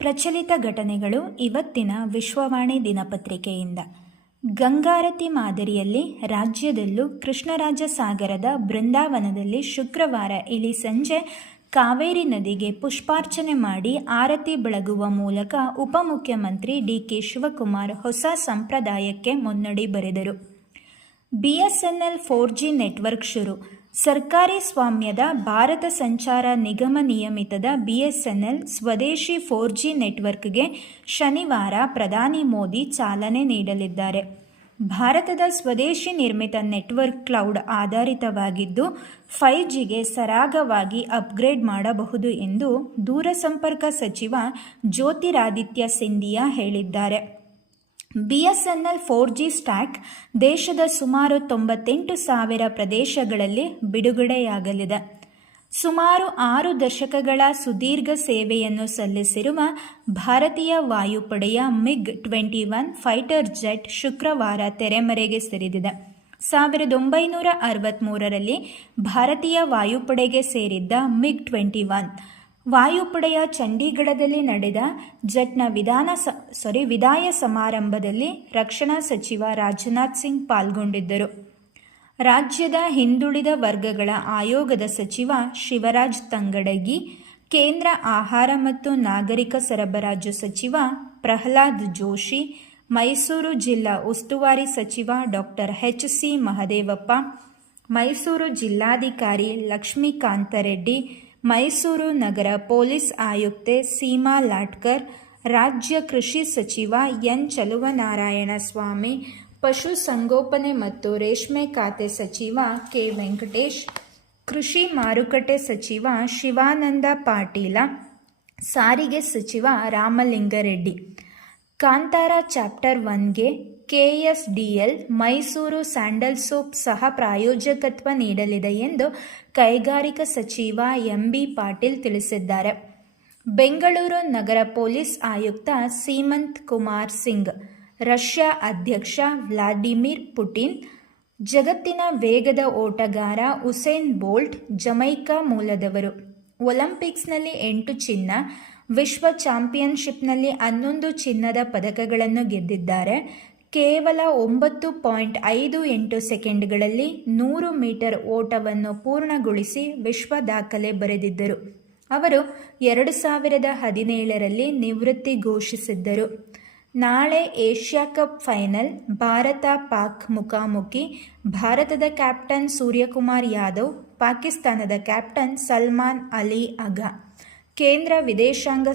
ಪ್ರಚಲಿತ ಘಟನೆಗಳು ಇವತ್ತಿನ ವಿಶ್ವವಾಣಿ ದಿನಪತ್ರಿಕೆಯಿಂದ. ಗಂಗಾರತಿ ಮಾದರಿಯಲ್ಲಿ ರಾಜ್ಯದಲ್ಲೂ ಕೃಷ್ಣರಾಜ ಸಾಗರದ ಬೃಂದಾವನದಲ್ಲಿ ಶುಕ್ರವಾರ ಇಳಿ ಸಂಜೆ ಕಾವೇರಿ ನದಿಗೆ ಪುಷ್ಪಾರ್ಚನೆ ಮಾಡಿ ಆರತಿ ಬೆಳಗುವ ಮೂಲಕ ಉಪಮುಖ್ಯಮಂತ್ರಿ ಡಿ.ಕೆ. ಶಿವಕುಮಾರ್ ಹೊಸ ಸಂಪ್ರದಾಯಕ್ಕೆ ಮುನ್ನುಡಿ ಬರೆದರು. ಬಿಎಸ್ಎನ್ಎಲ್ 4G ನೆಟ್ವರ್ಕ್ ಶುರು. ಸರ್ಕಾರಿ ಸ್ವಾಮ್ಯದ ಭಾರತ ಸಂಚಾರ ನಿಗಮ ನಿಯಮಿತದ ಬಿಎಸ್ಎನ್ಎಲ್ ಸ್ವದೇಶಿ 4G ನೆಟ್ವರ್ಕ್ಗೆ ಶನಿವಾರ ಪ್ರಧಾನಿ ಮೋದಿ ಚಾಲನೆ ನೀಡಲಿದ್ದಾರೆ. ಭಾರತದ ಸ್ವದೇಶಿ ನಿರ್ಮಿತ ನೆಟ್ವರ್ಕ್ ಕ್ಲೌಡ್ ಆಧಾರಿತವಾಗಿದ್ದು 5Gಗೆ ಸರಾಗವಾಗಿ ಅಪ್ಗ್ರೇಡ್ ಮಾಡಬಹುದು ಎಂದು ದೂರಸಂಪರ್ಕ ಸಚಿವ ಜ್ಯೋತಿರಾದಿತ್ಯ ಸಿಂಧಿಯಾ ಹೇಳಿದ್ದಾರೆ. ಬಿಎಸ್ಎನ್ಎಲ್ 4G ಸ್ಟ್ಯಾಕ್ ದೇಶದ ಸುಮಾರು 98,000 ಪ್ರದೇಶಗಳಲ್ಲಿ ಬಿಡುಗಡೆಯಾಗಲಿದೆ. ಸುಮಾರು 6 ದಶಕಗಳ ಸುದೀರ್ಘ ಸೇವೆಯನ್ನು ಸಲ್ಲಿಸಿರುವ ಭಾರತೀಯ ವಾಯುಪಡೆಯ MiG-21 ಫೈಟರ್ ಜೆಟ್ ಶುಕ್ರವಾರ ತೆರೆಮರೆಗೆ ಸರಿದಿದೆ. 1963ರಲ್ಲಿ ಭಾರತೀಯ ವಾಯುಪಡೆಗೆ ಸೇರಿದ್ದ MiG-21 ವಾಯುಪಡೆಯ ಚಂಡೀಗಢದಲ್ಲಿ ನಡೆದ ಜೆಟ್ನ ವಿದಾಯ ಸಮಾರಂಭದಲ್ಲಿ ರಕ್ಷಣಾ ಸಚಿವ ರಾಜನಾಥ್ ಸಿಂಗ್ ಪಾಲ್ಗೊಂಡಿದ್ದರು. ರಾಜ್ಯದ ಹಿಂದುಳಿದ ವರ್ಗಗಳ ಆಯೋಗದ ಸಚಿವ ಶಿವರಾಜ್ ತಂಗಡಗಿ, ಕೇಂದ್ರ ಆಹಾರ ಮತ್ತು ನಾಗರಿಕ ಸರಬರಾಜು ಸಚಿವ ಪ್ರಹ್ಲಾದ್ ಜೋಶಿ, ಮೈಸೂರು ಜಿಲ್ಲಾ ಉಸ್ತುವಾರಿ ಸಚಿವ ಡಾಕ್ಟರ್ ಎಚ್.ಸಿ. ಮಹದೇವಪ್ಪ, ಮೈಸೂರು ಜಿಲ್ಲಾಧಿಕಾರಿ ಲಕ್ಷ್ಮೀಕಾಂತ ರೆಡ್ಡಿ, ಮೈಸೂರು ನಗರ ಪೊಲೀಸ್ ಆಯುಕ್ತೆ ಸೀಮಾ ಲಾಟ್ಕರ್, ರಾಜ್ಯ ಕೃಷಿ ಸಚಿವ ಎನ್. ಚಲುವನಾರಾಯಣ ಸ್ವಾಮಿ, ಪಶು ಸಂಗೋಪನೆ ಮತ್ತು ರೇಷ್ಮೆ ಖಾತೆ ಸಚಿವ ಕೆ. ವೆಂಕಟೇಶ್, ಕೃಷಿ ಮಾರುಕಟ್ಟೆ ಸಚಿವ ಶಿವಾನಂದ ಪಾಟೀಲ, ಸಾರಿಗೆ ಸಚಿವ ರಾಮಲಿಂಗಾರೆಡ್ಡಿ. ಕಾಂತಾರ ಚಾಪ್ಟರ್ 1ಗೆ ಕೆಎಸ್ಡಿಎಲ್ ಮೈಸೂರು ಸ್ಯಾಂಡಲ್ ಸೋಪ್ ಸಹ ಪ್ರಾಯೋಜಕತ್ವ ನೀಡಲಿದೆ ಎಂದು ಕೈಗಾರಿಕಾ ಸಚಿವ ಎಂ.ಬಿ. ಪಾಟೀಲ್ ತಿಳಿಸಿದ್ದಾರೆ. ಬೆಂಗಳೂರು ನಗರ ಪೊಲೀಸ್ ಆಯುಕ್ತ ಸೀಮಂತ್ ಕುಮಾರ್ ಸಿಂಗ್, ರಷ್ಯಾ ಅಧ್ಯಕ್ಷ ವ್ಲಾದಿಮಿರ್ ಪುಟಿನ್, ಜಗತ್ತಿನ ವೇಗದ ಓಟಗಾರ ಉಸೇನ್ ಬೋಲ್ಟ್ ಜಮೈಕಾ ಮೂಲದವರು. ಒಲಿಂಪಿಕ್ಸ್ನಲ್ಲಿ 8 ಚಿನ್ನ, ವಿಶ್ವ ಚಾಂಪಿಯನ್ಶಿಪ್ನಲ್ಲಿ 11 ಚಿನ್ನದ ಪದಕಗಳನ್ನು ಗೆದ್ದಿದ್ದಾರೆ. ಕೇವಲ 9.58 ಸೆಕೆಂಡ್ಗಳಲ್ಲಿ 100 ಮೀಟರ್ ಓಟವನ್ನು ಪೂರ್ಣಗೊಳಿಸಿ ವಿಶ್ವ ದಾಖಲೆ ಬರೆದಿದ್ದರು. ಅವರು 2017ರಲ್ಲಿ ನಿವೃತ್ತಿ ಘೋಷಿಸಿದ್ದರು. ನಾಳೆ ಏಷ್ಯಾ ಕಪ್ ಫೈನಲ್ ಭಾರತ-ಪಾಕ್ ಮುಖಾಮುಖಿ. ಭಾರತದ ಕ್ಯಾಪ್ಟನ್ ಸೂರ್ಯಕುಮಾರ್ ಯಾದವ್, ಪಾಕಿಸ್ತಾನದ ಕ್ಯಾಪ್ಟನ್ ಸಲ್ಮಾನ್ ಅಲಿ ಅಘಾ. ಕೇಂದ್ರ ವಿದೇಶಾಂಗ